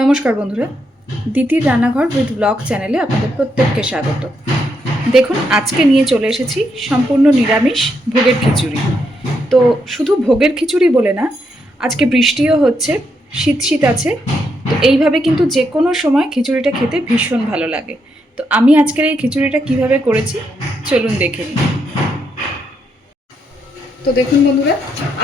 নমস্কার বন্ধুরা, দিদির রান্নাঘর উইথ ব্লগ চ্যানেলে আপনাদের প্রত্যেককে স্বাগত। দেখুন, আজকে নিয়ে চলে এসেছি সম্পূর্ণ নিরামিষ ভোগের খিচুড়ি। তো শুধু ভোগের খিচুড়ি বলে না, আজকে বৃষ্টিও হচ্ছে, শীত শীত আছে। তো এইভাবে কিন্তু যে কোনো সময় খিচুড়িটা খেতে ভীষণ ভালো লাগে। তো আমি আজকের এই খিচুড়িটা কিভাবে করেছি চলুন দেখে নিই। তো দেখুন বন্ধুরা,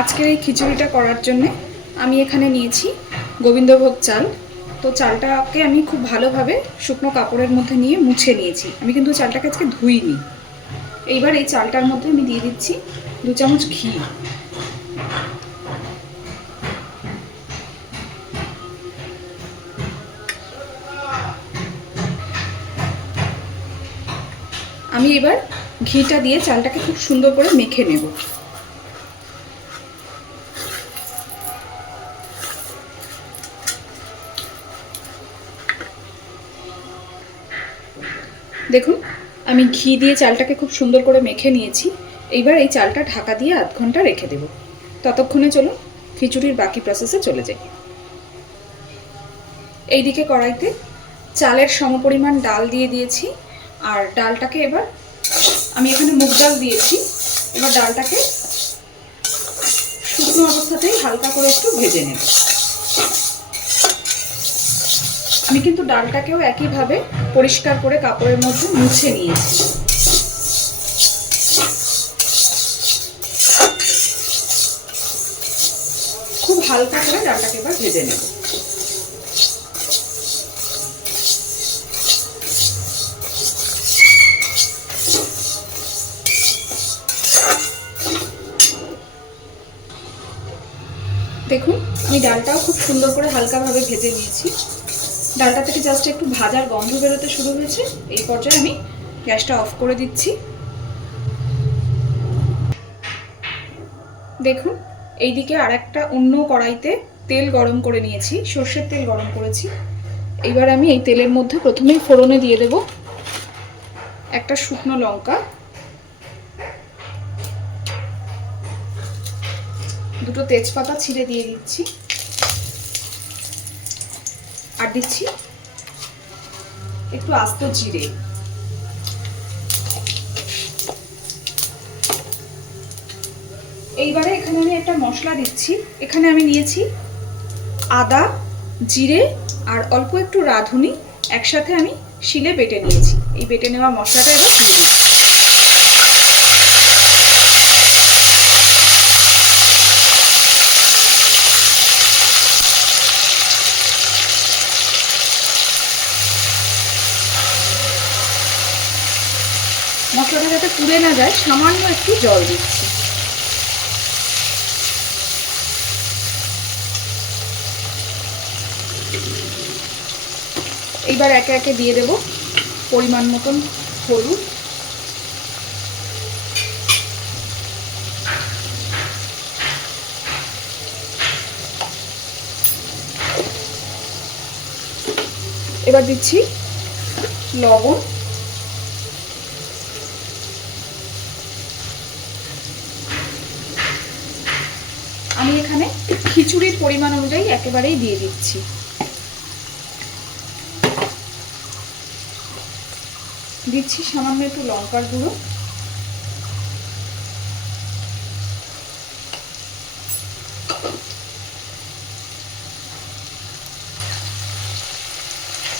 আজকের এই খিচুড়িটা করার জন্যে আমি এখানে নিয়েছি গোবিন্দভোগ চাল। তো চালটাকে আমি খুব ভালোভাবে শুকনো কাপড়ের মধ্যে নিয়ে মুছে নিয়েছি। আমি কিন্তু চালটাকে আজকে ধুইনি। এইবার এই চালটার মধ্যে আমি দিয়ে দিচ্ছি 2 চামচ ঘি। আমি এবার ঘিটা দিয়ে চালটাকে খুব সুন্দর করে মেখে নেব। দেখুন, আমি ঘি দিয়ে চালটাকে খুব সুন্দর করে মেখে নিয়েছি। এইবার এই চালটা ঢাকা দিয়ে আধ ঘন্টা রেখে দেব। ততক্ষণে চলুন খিচুড়ির বাকি প্রসেসে চলে যাই। এইদিকে কড়াইতে চালের সমপরিমাণ ডাল দিয়ে দিয়েছি, আর ডালটাকে এবার আমি এখানে মুগ ডাল দিয়েছি। এবার ডালটাকে শুকনো অবস্থাতেই হালকা করে একটু ভেজে নেব। আমি কিন্তু ডালটাকেও একইভাবে পরিষ্কার করে কাপড়ের মধ্যে মুছে নিয়েছি। খুব হালকা করে ডালটাকে এবার ভেজে নেব। দেখুন, আমি ডালটাও খুব সুন্দর করে হালকাভাবে ভেজে নিয়েছি। ডালটা থেকে জাস্ট একটু ভাজার গন্ধ বেরোতে শুরু হয়েছে। এই পর্যায়ে আমি গ্যাসটা অফ করে দিচ্ছি। দেখুন, এইদিকে আর একটা অন্য কড়াইতে তেল গরম করে নিয়েছি, সর্ষের তেল গরম করেছি। এইবার আমি এই তেলের মধ্যে প্রথমেই ফোড়নে দিয়ে দেব একটা শুকনো লঙ্কা, 2টো তেজপাতা ছিঁড়ে দিয়ে দিচ্ছি, আর দিচ্ছি একটু আস্ত জিরে। এইবারে এখানে আমি একটা মশলা দিচ্ছি। এখানে আমি নিয়েছি আদা, জিরে আর অল্প একটু রাঁধুনি একসাথে আমি শিলে বেটে নিয়েছি। এই বেটে নেওয়া মশলাটা এবার দিয়ে দিচ্ছি। মশলাটা যাতে পুড়ে না যায় সামান্য একটু জল দিচ্ছি। এইবার একে একে দিয়ে দেব পরিমাণ মতন হলুদ, এবার দিচ্ছি লবণ, আমি এখানে খিচুড়ির পরিমাণ অনুযায়ী একেবারেই দিয়ে দিচ্ছি। দিচ্ছি সামান্য একটু লঙ্কার গুঁড়ো,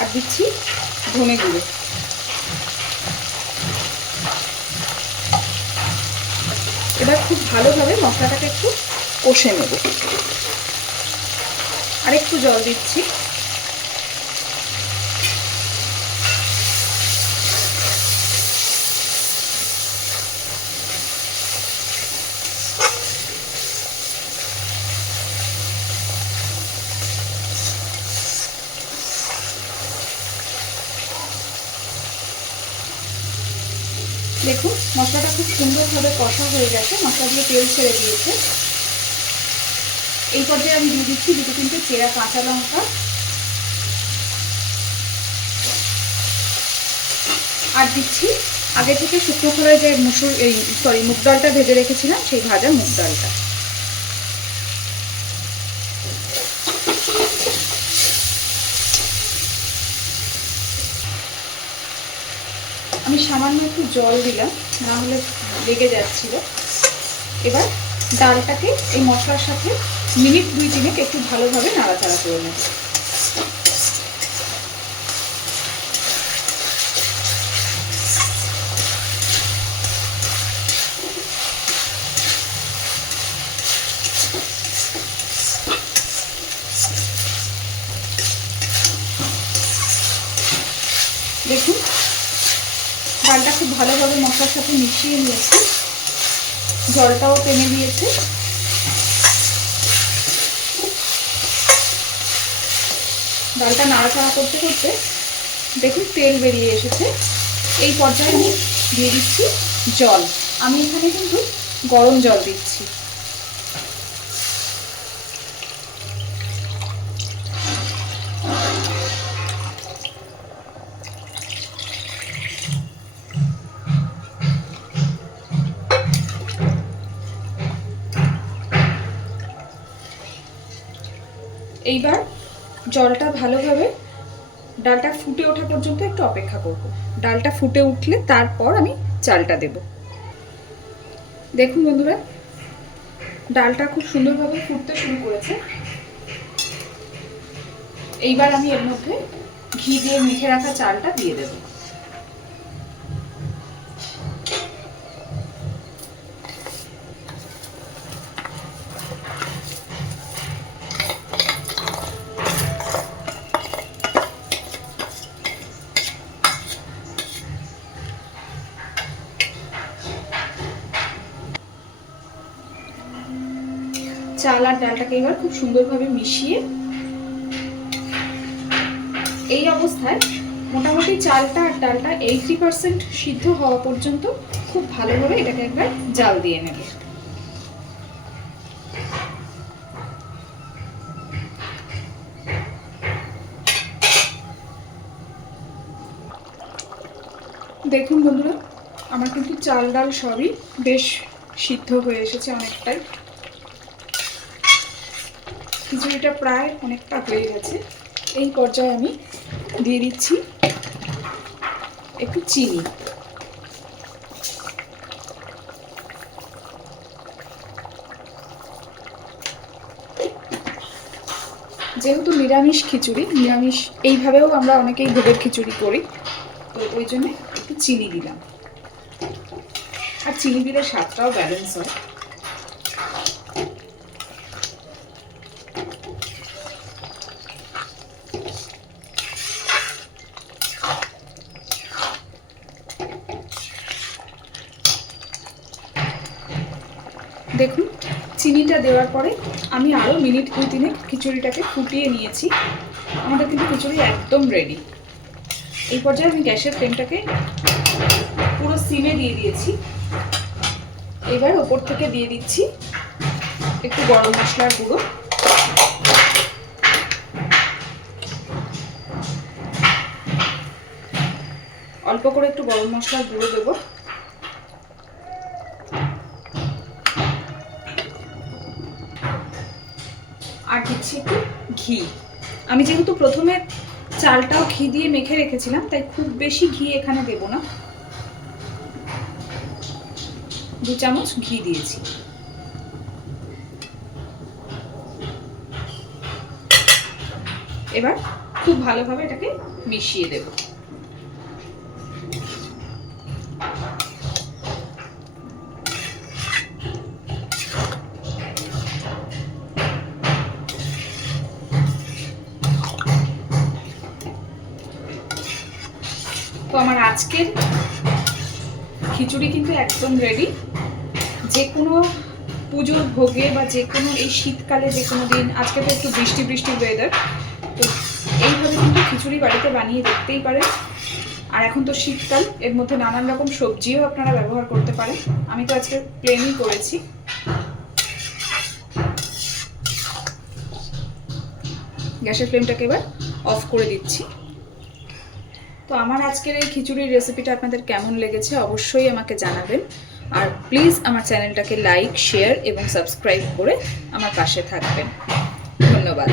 আর দিচ্ছি ধনে গুঁড়ো। এবার খুব ভালোভাবে মশলাটাকে একটু কষে নেব। আর একটু জল দিচ্ছি। দেখুন, মশলাটা খুব সুন্দরভাবে কষা হয়ে গেছে, মশলা দিয়ে তেল ছেড়ে দিয়েছে। এই পর্যায়ে আমি দিয়ে দিচ্ছি 2-3টে চেরা কাঁচা লঙ্কা, আর দিচ্ছি আগে থেকে শুকনো খোলায় যে মুগ ডালটা ভেজে রেখেছিলাম, সেই ভাজা মুগ ডালটা। আমি সামান্য একটু জল দিলাম, না হলে লেগে যাচ্ছিল। এবার ডালটাকে এই মশলার সাথে মিনিট 2-3 একটু ভালোভাবে নাড়াচাড়া করে নেব। দেখুন ডালটা খুব ভালোভাবে মশলার সাথে মিশিয়ে নিয়েছি, জলটাও টেনে দিয়েছে। ডালটা নাড়াচাড়া করতে করতে দেখুন তেল বেরিয়ে এসেছে। এই পর্যায়ে আমি দিয়ে দিচ্ছি জল। আমি এখানে কিন্তু গরম জল দিচ্ছি। এইবার জলটা ভালোভাবে ডালটা ফুটে ওঠা পর্যন্ত একটু অপেক্ষা করব। ডালটা ফুটে উঠলে তারপর আমি চালটা দেব। দেখুন বন্ধুরা, ডালটা খুব সুন্দরভাবে ফুটতে শুরু করেছে। এইবার আমি এর মধ্যে ঘি দিয়ে মেখে রাখা চালটা দিয়ে দেব। চাল আর ডালটাকে এবার খুব সুন্দরভাবে মিশিয়ে এই অবস্থায় মোটামুটি চালটা আর ডালটা 80% সিদ্ধ হওয়া পর্যন্ত খুব ভালোভাবে এটাকে একবার জাল দিয়ে নেব। দেখুন বন্ধুরা, আমার কিন্তু চাল ডাল সবই বেশ সিদ্ধ হয়ে এসেছে অনেকটাই। খিচুড়িটা প্রায় অনেকটা হয়ে গেছে। এই পর্যায়ে আমি দিয়ে দিচ্ছি একটু চিনি। যেহেতু নিরামিষ খিচুড়ি, নিরামিষ এইভাবেও আমরা অনেকেই ভোগের খিচুড়ি করি, তো ওই জন্য একটু চিনি দিলাম। আর চিনি দিলে স্বাদটাও ব্যালেন্স হয়। দেখুন চিনিটা দেওয়ার পরে আমি আরও মিনিট 2-3 খিচুড়িটাকে ফুটিয়ে নিয়েছি। আমাদের কিন্তু খিচুড়ি একদম রেডি। এই পর্যায়ে আমি গ্যাসের ফ্লেমটাকে পুরো সিমে দিয়ে দিয়েছি। এবার ওপর থেকে দিয়ে দিচ্ছি একটু গরম মশলার গুঁড়ো। অল্প করে একটু গরম মশলার গুঁড়ো দেবো। আর দিচ্ছি একটু ঘি। আমি যেহেতু প্রথমে চালটাও ঘি দিয়ে মেখে রেখেছিলাম, তাই খুব বেশি ঘি এখানে দেব না। 2 চামচ ঘি দিয়েছি। এবার খুব ভালোভাবে এটাকে মিশিয়ে দেব। তো আমার আজকের খিচুড়ি কিন্তু একদম রেডি। যে কোনো পুজোর ভোগে বা যে কোনো এই শীতকালে যে কোনো দিন, আজকে তো একটু বৃষ্টি বৃষ্টি ওয়েদার, তো এইভাবে কিন্তু খিচুড়ি বাড়িতে বানিয়ে দেখতেই পারেন। আর এখন তো শীতকাল, এর মধ্যে নানান রকম সবজিও আপনারা ব্যবহার করতে পারেন। আমি তো আজকে প্লেনই করেছি। গ্যাসের ফ্লেমটাকে এবার অফ করে দিচ্ছি। তো আমার আজকের এই খিচুড়ির রেসিপিটা আপনাদের কেমন লেগেছে অবশ্যই আমাকে জানাবেন। আর প্লিজ আমার চ্যানেলটাকে লাইক, শেয়ার এবং সাবস্ক্রাইব করে আমার পাশে থাকবেন। ধন্যবাদ।